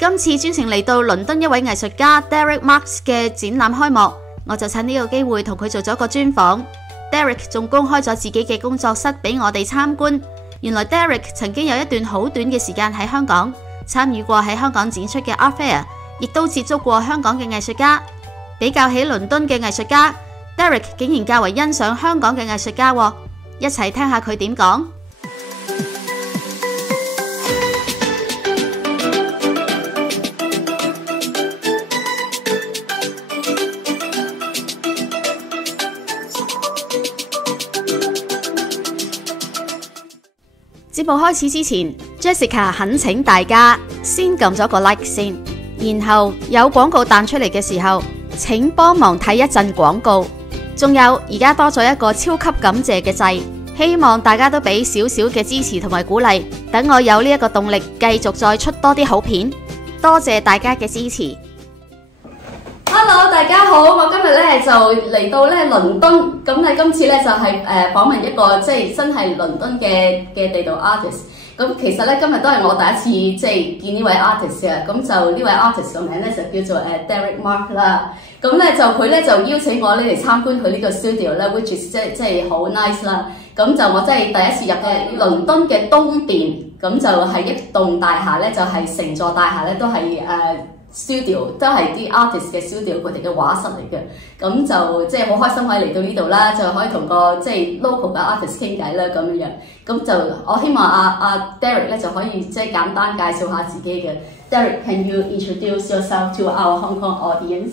今次專程嚟到倫敦一位藝術家 Derek Marks 嘅展覽開幕，我就趁呢個機會同佢做咗個專訪。Derek 仲公開咗自己嘅工作室俾我哋參觀。原來 Derek 曾經有一段好短嘅時間喺香港，參與過喺香港展出嘅 art fair， 亦都接觸過香港嘅藝術家。比較起倫敦嘅藝術家， Derek 竟然較為欣賞香港嘅藝術家喎。一齊聽下佢點講。節目開始之前 ，Jessica 懇請大家先撳咗個 like 先，然後有廣告彈出嚟嘅時候，請幫忙睇一陣廣告。仲有而家多咗一個超級感謝嘅掣，希望大家都俾少少嘅支持同埋鼓勵，等我有呢一個動力繼續再出多啲好片。多謝大家嘅支持。Hello， 大家好，我今日咧就嚟到咧倫敦，咁咧今次咧就係訪問一個即係真係倫敦嘅地道 artist。咁其實咧今日都係我第一次即係見呢位 artist 嘅，咁就呢位 artist 個名咧就叫做Derek Mark 啦。咁咧就佢咧就邀請我咧嚟參觀佢呢個 studio 咧 ，which is 即係好 nice 啦。咁就我真係第一次入嘅倫敦嘅東邊，咁就係一棟大廈咧，就係成座大廈咧都係studio 都係啲 artist 嘅 studio， 佢哋嘅畫室嚟嘅，咁就即係好開心可以嚟到呢度啦，就可以同個即係 local 嘅 artist 傾偈啦咁樣樣。咁就我希望阿 Derek 咧就可以即係簡單介紹下自己嘅。Derek，can you introduce yourself to our Hong Kong audience?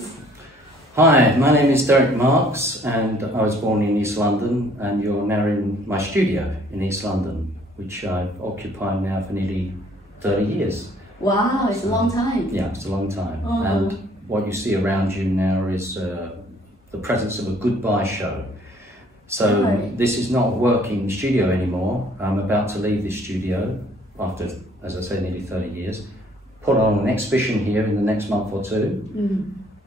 Hi, my name is Derek Marks, and I was born in East London, and you're now in my studio in East London, which I've occupied now for nearly 30 years. Wow, it's a long time. Yeah, it's a long time. And what you see around you now is the presence of a goodbye show. So this is not a working studio anymore. I'm about to leave this studio after, as I say, nearly 30 years. Put on an exhibition here in the next month or two.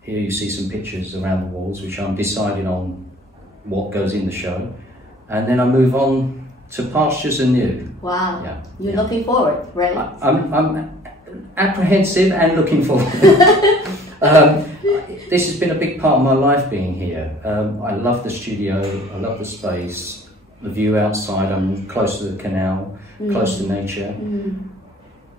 Here you see some pictures around the walls, which I'm deciding on what goes in the show. And then I move on to pastures anew. Wow. Yeah. You're looking forward, right? I'm apprehensive and looking forward. This has been a big part of my life being here. I love the studio, I love the space, the view outside. I'm close to the canal, close to nature.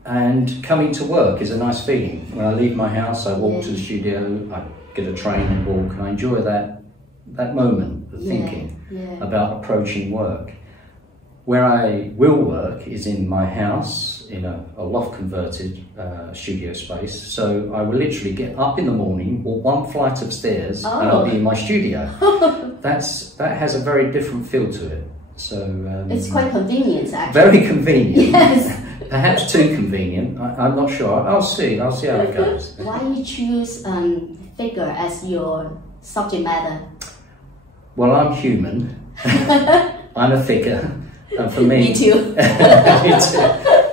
And coming to work is a nice feeling. When I leave my house, I walk to the studio, I get a train and walk, and I enjoy that moment of thinking about approaching work. Where I will work is in my house, in a loft converted studio space. So I will literally get up in the morning, walk one flight of stairs, and I'll be in my studio. That has a very different feel to it. So it's quite convenient, actually. Very convenient. Yes. Perhaps too convenient. I'm not sure. I'll see how it goes. Why you choose figure as your subject matter? Well, I'm human. I'm a figure. And for me, me too. Me too.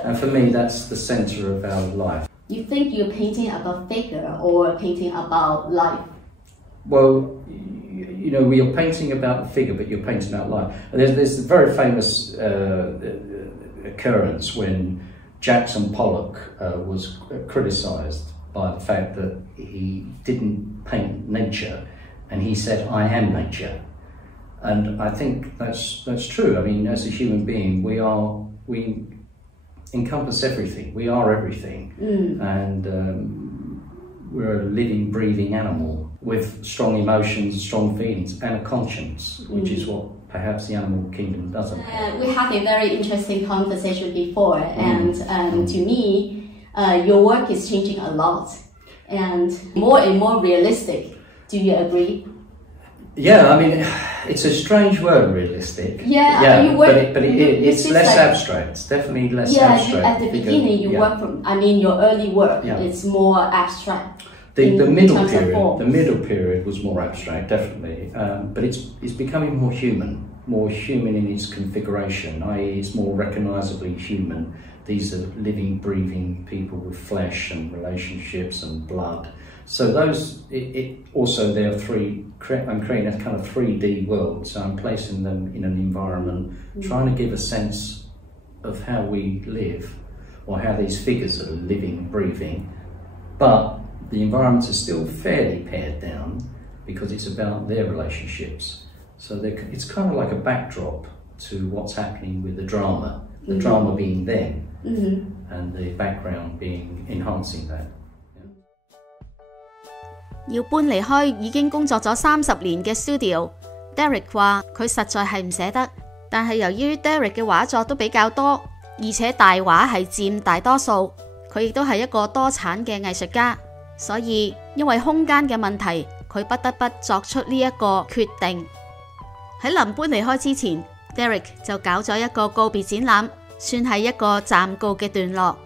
And for me, that's the centre of our life. You think you're painting about figure or painting about life? Well, you know, you're painting about the figure, but you're painting about life. There's a very famous occurrence when Jackson Pollock was criticised by the fact that he didn't paint nature, and he said, "I am nature." And I think that's true. I mean, as a human being, we encompass everything. We are everything, and we're a living, breathing animal with strong emotions, strong feelings, and a conscience, which is what perhaps the animal kingdom doesn't have. We had a very interesting conversation before, and to me, your work is changing a lot, and more realistic. Do you agree? Yeah, I mean, it's a strange word, realistic. Yeah, you work, but it's less like, abstract. It's definitely less abstract. At the beginning, you work from. I mean, your early work, it's more abstract. The middle period was more abstract, definitely, but it's becoming more human in its configuration. I.e., it's more recognisably human. These are living, breathing people with flesh and relationships and blood. So those, also there are I'm creating a kind of 3D world, so I'm placing them in an environment, trying to give a sense of how we live, or how these figures are living, breathing, but the environments are still fairly pared down because it's about their relationships. So it's kind of like a backdrop to what's happening with the drama. The drama being them, and the background being enhancing that. 要搬離開已經工作咗30年嘅 studio，Derek 話佢實在係唔捨得，但係由於 Derek 嘅畫作都比較多，而且大畫係佔大多數，佢亦都係一個多產嘅藝術家，所以因為空間嘅問題，佢不得不作出呢一個決定。喺臨搬離開之前，Derek 就搞咗一個告別展覽，算係一個暫告嘅段落。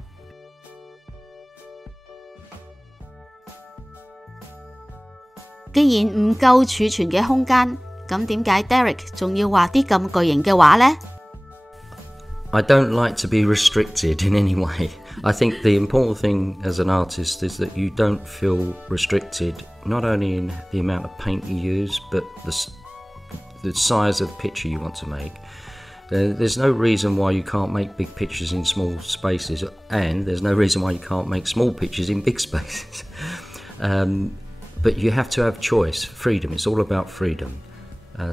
既然唔夠儲存嘅空間，咁點解 Derek 仲要畫啲咁巨型嘅畫呢？ I don't like to be restricted in any way. I think the important thing as an artist is that you don't feel restricted, not only in the amount of paint you use, but the size of the picture you want to make. There's no reason why you can't make big pictures in small spaces, and there's no reason why you can't make small pictures in big spaces. But you have to have choice, freedom. It's all about freedom.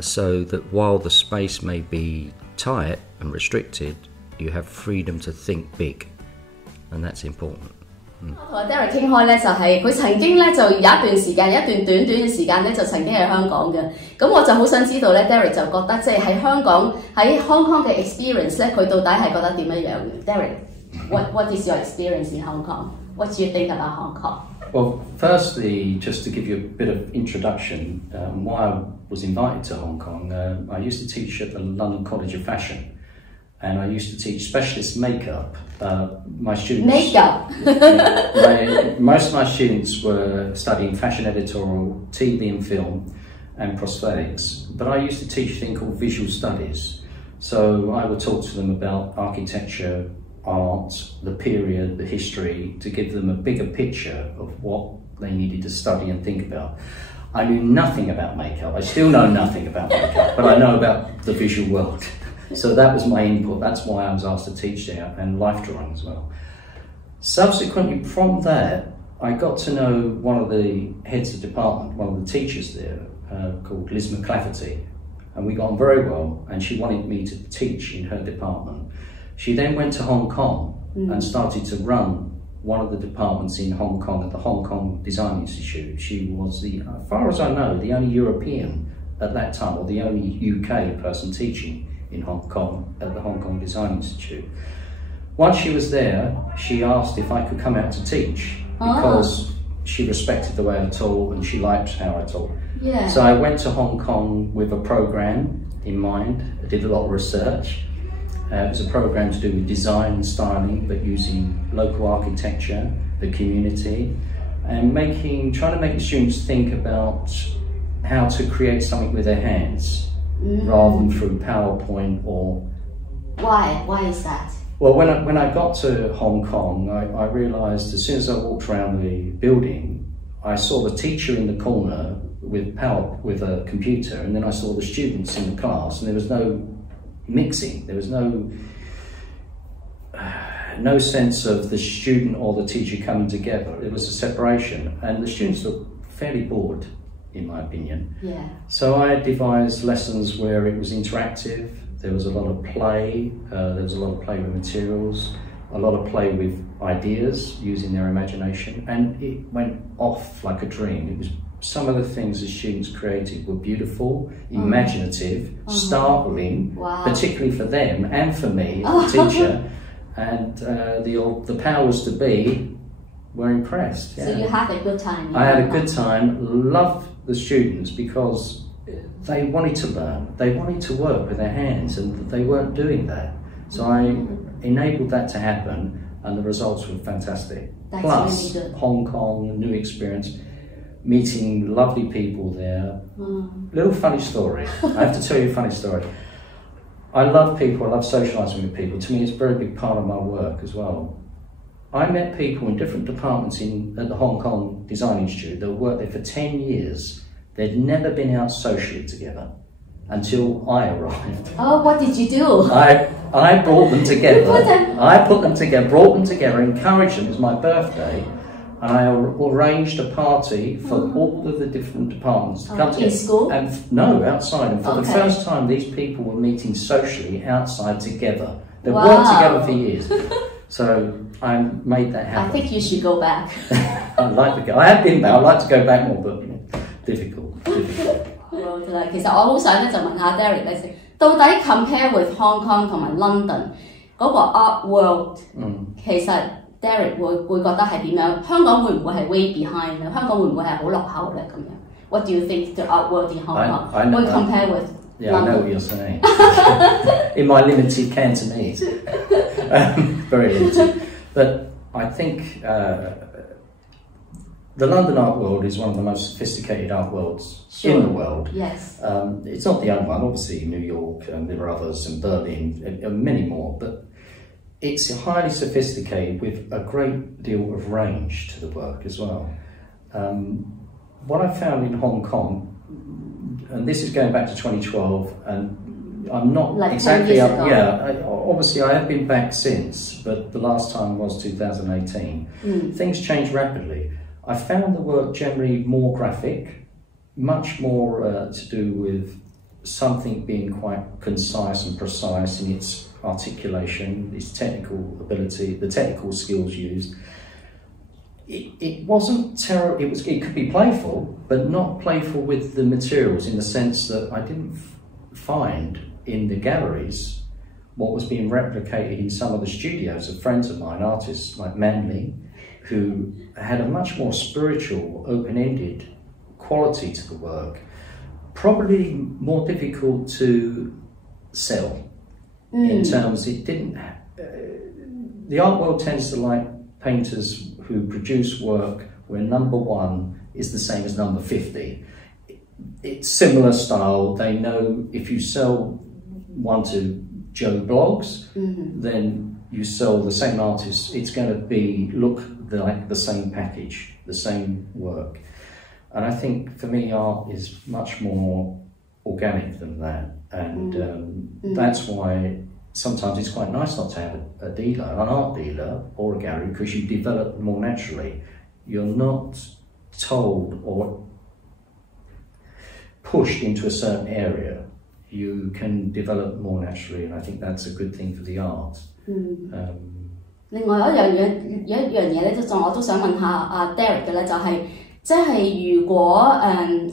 So that while the space may be tight and restricted, you have freedom to think big, and that's important. 我同 Derek 傾開咧，就係佢曾經咧就有一段時間，有一段短嘅時間咧，就曾經喺香港嘅。咁我就好想知道咧 ，Derek 就覺得即係喺香港喺 Hong Kong 嘅 experience 咧，佢到底係覺得點樣樣嘅 ？Derek，what is your experience in Hong Kong? What do you think about Hong Kong? Well, firstly, just to give you a bit of introduction, why I was invited to Hong Kong, I used to teach at the London College of Fashion, and I used to teach specialist makeup. My students... Makeup? Most of my students were studying fashion editorial, TV and film, and prosthetics, but I used to teach a thing called visual studies. So I would talk to them about architecture, art, the period, the history, to give them a bigger picture of what they needed to study and think about. I knew nothing about makeup. I still know nothing about makeup, but I know about the visual world. So that was my input. That's why I was asked to teach there, and life drawing as well. Subsequently, from that, I got to know one of the heads of department, one of the teachers there, called Liz McClafferty, and we got on very well, and she wanted me to teach in her department. She then went to Hong Kong and started to run one of the departments in Hong Kong at the Hong Kong Design Institute. She was, as far as I know, the only European at that time, or the only UK person teaching in Hong Kong at the Hong Kong Design Institute. Once she was there, she asked if I could come out to teach because she respected the way I taught and she liked how I taught. Yeah. So I went to Hong Kong with a program in mind. I did a lot of research. It was a program to do with design and styling, but using local architecture, the community, and trying to make the students think about how to create something with their hands rather than through PowerPoint or... Why? Why is that? Well, when I got to Hong Kong, I realised as soon as I walked around the building, I saw the teacher in the corner with a computer, and then I saw the students in the class, and there was no mixing. There was no sense of the student or the teacher coming together. It was a separation, and the students looked fairly bored, in my opinion. Yeah. So I devised lessons where it was interactive. There was a lot of play. There was a lot of play with materials, a lot of play with ideas, using their imagination, and it went off like a dream. It was some of the things the students created were beautiful, imaginative, startling, particularly for them and for me as a teacher. And the powers to be were impressed. Yeah. So you had a good time? I had a good time, loved the students because they wanted to learn, they wanted to work with their hands, and they weren't doing that. So I enabled that to happen, and the results were fantastic. That's Plus, really good. Hong Kong, new experience, meeting lovely people there. Little funny story. I have to tell you a funny story. I love people, I love socialising with people. To me, it's a very big part of my work as well. I met people in different departments at the Hong Kong Design Institute that worked there for 10 years. They'd never been out socially together until I arrived. Oh, what did you do? I brought them together. I put them together, brought them together, encouraged them. It was my birthday. And I arranged a party for all of the different departments to come together. In school? And no, outside. And for the first time, these people were meeting socially outside together. They've worked together for years. So I made that happen. I think you should go back. I'd like to go. I have been back. I'd like to go back more, but difficult. 其實我好想咧就問下 Derek 咧，到底 compare with Hong Kong 同埋 London 嗰個 art world，其實 Derek 會覺得係點樣？香港會唔會係 way behind 咧？香港會唔會係好落後咧？咁樣 ？What do you think the art world in Hong Kong will compare with Yeah, London? I know what you're saying. In my limited Cantonese. Very limited. But I think the London art world is one of the most sophisticated art worlds in the world. Yes. It's not the only one. Obviously, New York, there are others, and Berlin, and many more. But it's highly sophisticated with a great deal of range to the work as well. What I found in Hong Kong, and this is going back to 2012, and I'm not like exactly up. Yeah, obviously I have been back since, but the last time was 2018. Things change rapidly. I found the work generally more graphic, much more to do with something being quite concise and precise in its articulation, its technical ability, the technical skills used. It wasn't terrible. It could be playful, but not playful with the materials, in the sense that I didn't find in the galleries what was being replicated in some of the studios of friends of mine, artists like Manley, who had a much more spiritual, open-ended quality to the work, probably more difficult to sell in terms it didn't. The art world tends to like painters who produce work where number 1 is the same as number 50. It's similar style. They know if you sell one to Joe Bloggs, then you sell the same artist, it's going to look like the same package, the same work. And I think for me art is much more organic than that, and that's why sometimes it's quite nice not to have a dealer, an art dealer or a gallery, because you develop more naturally. You're not told or pushed into a certain area. You can develop more naturally, and I think that's a good thing for the art. 另外有一樣嘢咧，我都想問下阿 Derek 嘅咧，就係即係如果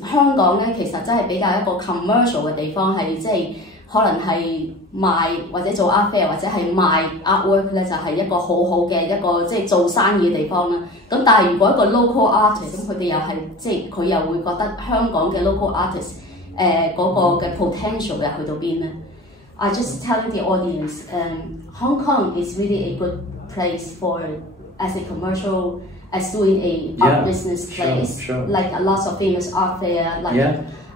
香港咧，其實真係比較一個 commercial 嘅地方，係即係可能係賣或者做 art fair 或者係賣 artwork 咧，就係一個好好嘅一個即係做生意嘅地方啦。咁但係如果一個 local artist， 咁佢哋又係即係佢又會覺得香港嘅 local artist 嗰個嘅 potential 又去到邊咧？I just telling the audience, Hong Kong is really a good place for as a commercial, as doing a art business place. Sure. Like a lot of famous art fair, like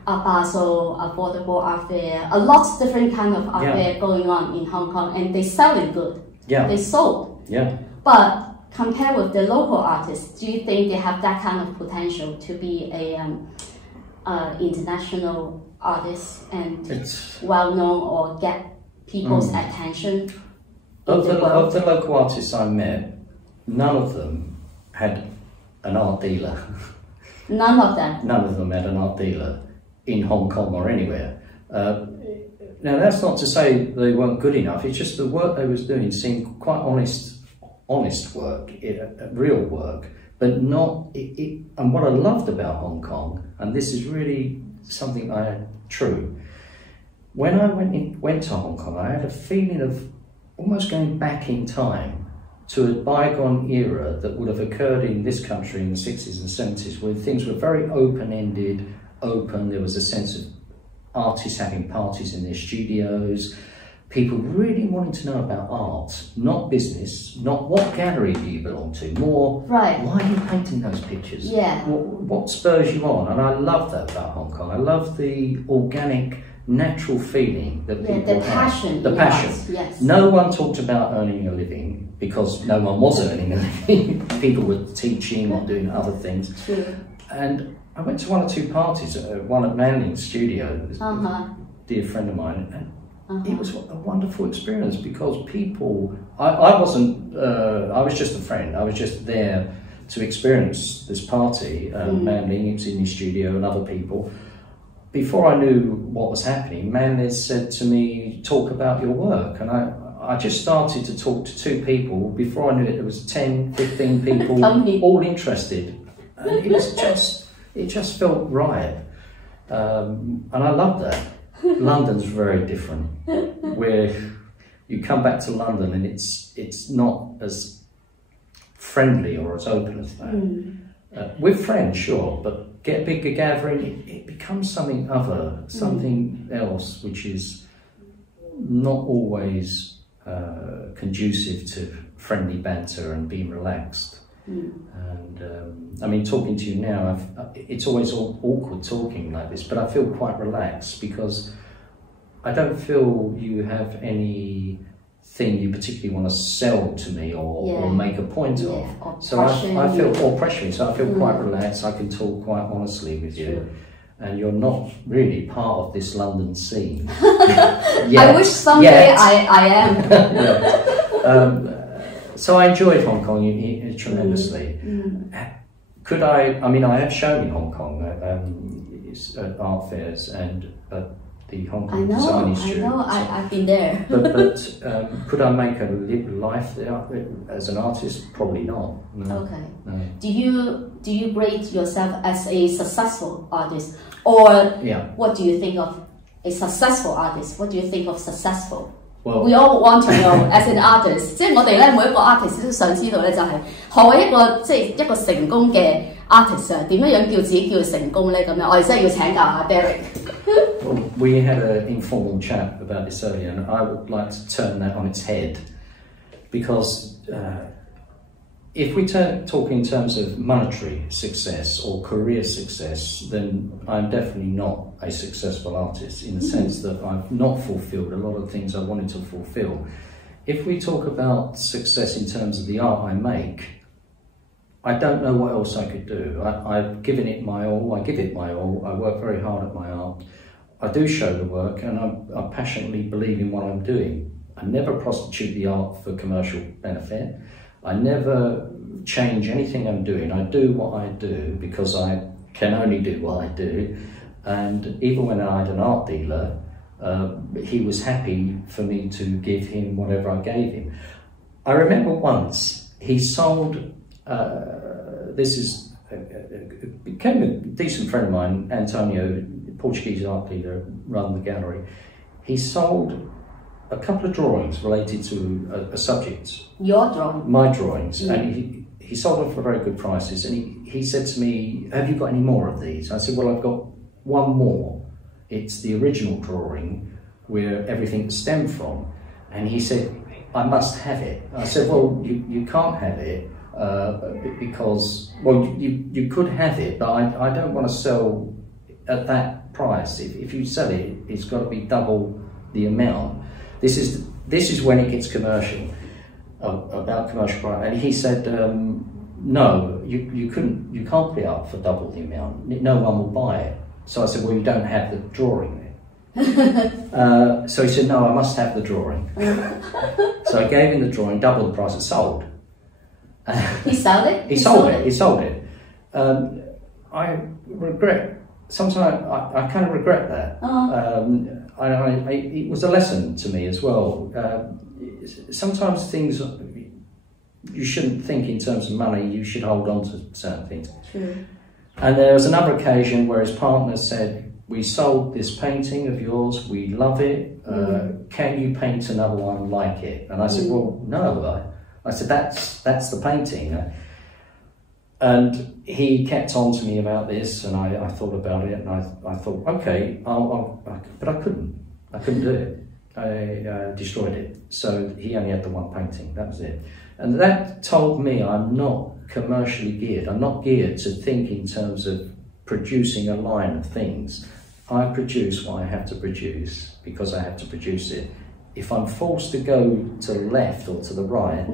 Art Basel, Affordable Art Fair, a lot of different kind of art fair going on in Hong Kong, and they selling good. They sold. But compared with the local artists, do you think they have that kind of potential to be a international artist and well known or get people's attention? Of the local artists I met, none of them had an art dealer. None of them? None of them had an art dealer in Hong Kong or anywhere. Now that's not to say they weren't good enough, it's just the work they was doing seemed quite honest work, real work, but not, and what I loved about Hong Kong, and this is really something true, when I went to Hong Kong, I had a feeling of almost going back in time to a bygone era that would have occurred in this country in the 60s and 70s, where things were very open-ended, there was a sense of artists having parties in their studios, people really wanting to know about art, not business, not what gallery do you belong to, more why are you painting those pictures? What spurs you on? And I love that about Hong Kong. I love the organic, natural feeling that people have. The passion. Yes. No one talked about earning a living because no one was earning a living. People were teaching or doing other things. True. And I went to one or two parties, one at Manling's studio, a dear friend of mine, and it was a wonderful experience because people, I wasn't, I was just a friend, I was just there to experience this party, Manling, it was in the studio and other people. Before I knew what was happening, Manling said to me, talk about your work. And I just started to talk to 2 people. Before I knew it, there was 10, 15 people all interested. And it just felt right. And I loved that. London's very different. Where you come back to London and it's not as friendly or as open as that. We're friends, sure, but get a bigger gathering, it becomes something other, something else, which is not always conducive to friendly banter and being relaxed. And I mean, talking to you now, it's always awkward talking like this, but I feel quite relaxed because I don't feel you have anything you particularly want to sell to me or make a point of. So I feel more pressuring, so I feel quite relaxed. I can talk quite honestly with you. And you're not really part of this London scene. I wish someday I am. So I enjoyed Hong Kong tremendously. Could I mean, I have shown in Hong Kong at art fairs and at the Hong Kong Design Institute. I know, I've been there. but could I make a life there as an artist? Probably not. No. Okay. No. Do you rate yourself as a successful artist, or what do you think of a successful artist? What do you think of successful? Well, we all want to know as an artist， 即係我哋咧每一個 artist 都想知道咧，就係何謂一個即係一個成功嘅 artist 啊？點樣叫自己叫成功咧？咁樣我哋真係要請教下 Derek。Well, we had an informal chat about this earlier, and I would like to turn that on its head, because if we talk in terms of monetary success or career success, then I'm definitely not a successful artist in the sense that I've not fulfilled a lot of things I wanted to fulfill. If we talk about success in terms of the art I make, I don't know what else I could do. I've given it my all, I give it my all, I work very hard at my art. I do show the work and I passionately believe in what I'm doing. I never prostitute the art for commercial benefit. I never change anything I'm doing. I do what I do because I can only do what I do. And even when I had an art dealer, he was happy for me to give him whatever I gave him. I remember once he sold, became a decent friend of mine, Antonio, Portuguese art dealer, run the gallery. He sold a couple of drawings related to a subject. Your drawing? My drawings. And he sold them for very good prices. And he said to me, have you got any more of these? I said, well, I've got one more. It's the original drawing where everything stemmed from. And he said, I must have it. I said, well, you can't have it because, well, you could have it, but I don't want to sell at that price. If you sell it, it's got to be double the amount. This is when it gets commercial, about commercial price. And he said, no, you can't put it up for double the amount. No one will buy it. So I said, well, you don't have the drawing then. So he said, no, I must have the drawing. So I gave him the drawing, double the price, it sold. He sold it? He sold it. I regret, sometimes I kind of regret that. It was a lesson to me as well. Sometimes things, you shouldn't think in terms of money, you should hold on to certain things. True. And there was another occasion where his partner said, we sold this painting of yours, we love it, can you paint another one like it? And I said, well, no. I said, that's the painting. And he kept on to me about this, and I thought about it, and I thought, okay, but I couldn't do it. I destroyed it. So he only had the one painting, that was it. And that told me I'm not commercially geared. I'm not geared to think in terms of producing a line of things. I produce what I have to produce because I have to produce it. If I'm forced to go to the left or to the right,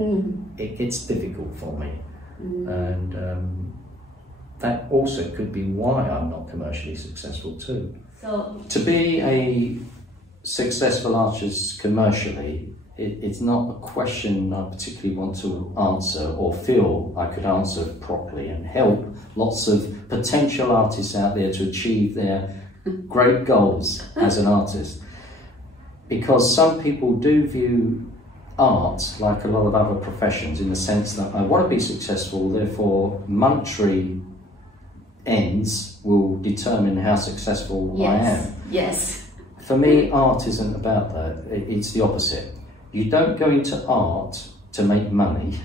it gets difficult for me. And that also could be why I'm not commercially successful too. So, to be a successful artist commercially, It's not a question I particularly want to answer or feel I could answer properly and help lots of potential artists out there to achieve their great goals as an artist. Because some people do view art like a lot of other professions in the sense that I want to be successful, therefore monetary ends will determine how successful I am. Yes. For me, art isn't about that. It's the opposite. You don't go into art to make money.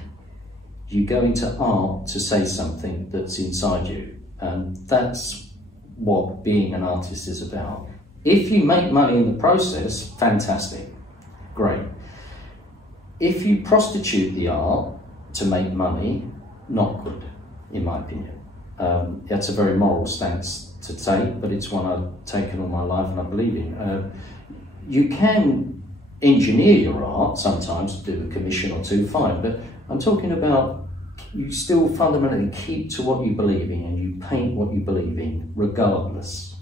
You go into art to say something that's inside you. And that's what being an artist is about. If you make money in the process, fantastic, great. If you prostitute the art to make money, not good, in my opinion. That's a very moral stance to take, but it's one I've taken all my life and I believe in. You can engineer your art sometimes, do a commission or two, fine, but I'm talking about you still fundamentally keep to what you believe in and you paint what you believe in regardless.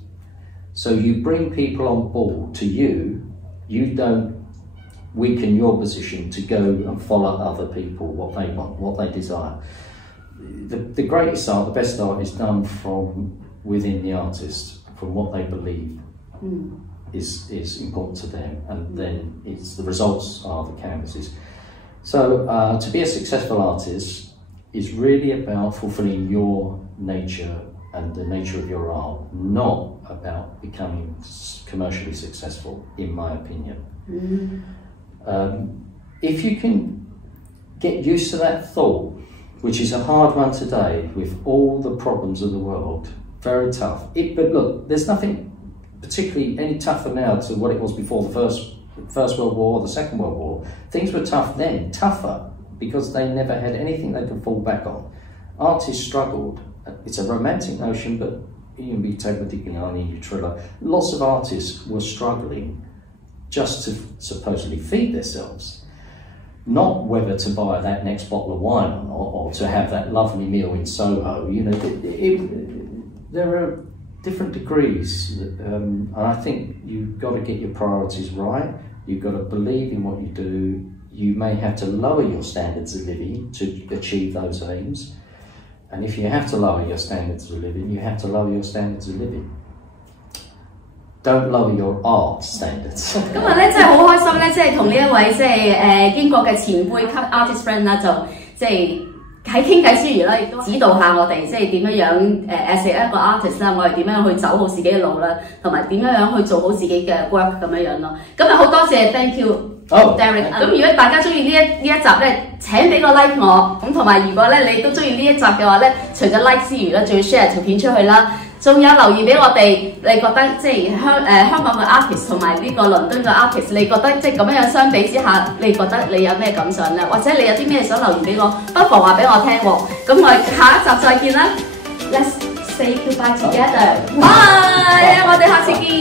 So you bring people on board to you, you don't weaken your position to go and follow other people, what they want, what they desire. The greatest art, the best art is done from within the artist, from what they believe is important to them, and then it's the results are the canvases. So to be a successful artist is really about fulfilling your nature and the nature of your art, not about becoming commercially successful, in my opinion. If you can get used to that thought, which is a hard one today with all the problems of the world, very tough. But look, there's nothing particularly any tougher now to what it was before the First World War or the Second World War. Things were tough then, tougher, because they never had anything they could fall back on. Artists struggled. It's a romantic notion, but you can be taken particularly in your thriller. Lots of artists were struggling just to supposedly feed themselves. Not whether to buy that next bottle of wine or not, or to have that lovely meal in Soho. You know, there are different degrees, and I think you've got to get your priorities right. You've got to believe in what you do. You may have to lower your standards of living to achieve those aims. And if you have to lower your standards of living, you have to lower your standards of living. Don't lower your art standards. 今日咧真係好開心咧，即係同呢一位即係英國嘅前輩級 artist friend 啦，就即係喺傾偈之餘啦，亦都指導下我哋即係點樣as 一個 artist 啦，我哋點樣去走好自己嘅路啦，同埋點樣去做好自己嘅 work 咁樣咯。今日好多謝 thank you。Derek， 咁如果大家中意呢一集咧，請俾個 like 我，咁同埋如果咧你都中意呢一集嘅話咧，除咗 like 之餘咧，仲要 share 條片出去啦，仲有留言俾我哋，你覺得即係香港嘅 artist 同埋呢個倫敦嘅 artist， 你覺得即係咁樣相比之下，你覺得你有咩感想咧？或者你有啲咩想留言俾我，不妨話俾我聽喎。咁我哋下一集再見啦 ，Let's say goodbye together， bye， 我哋下次見。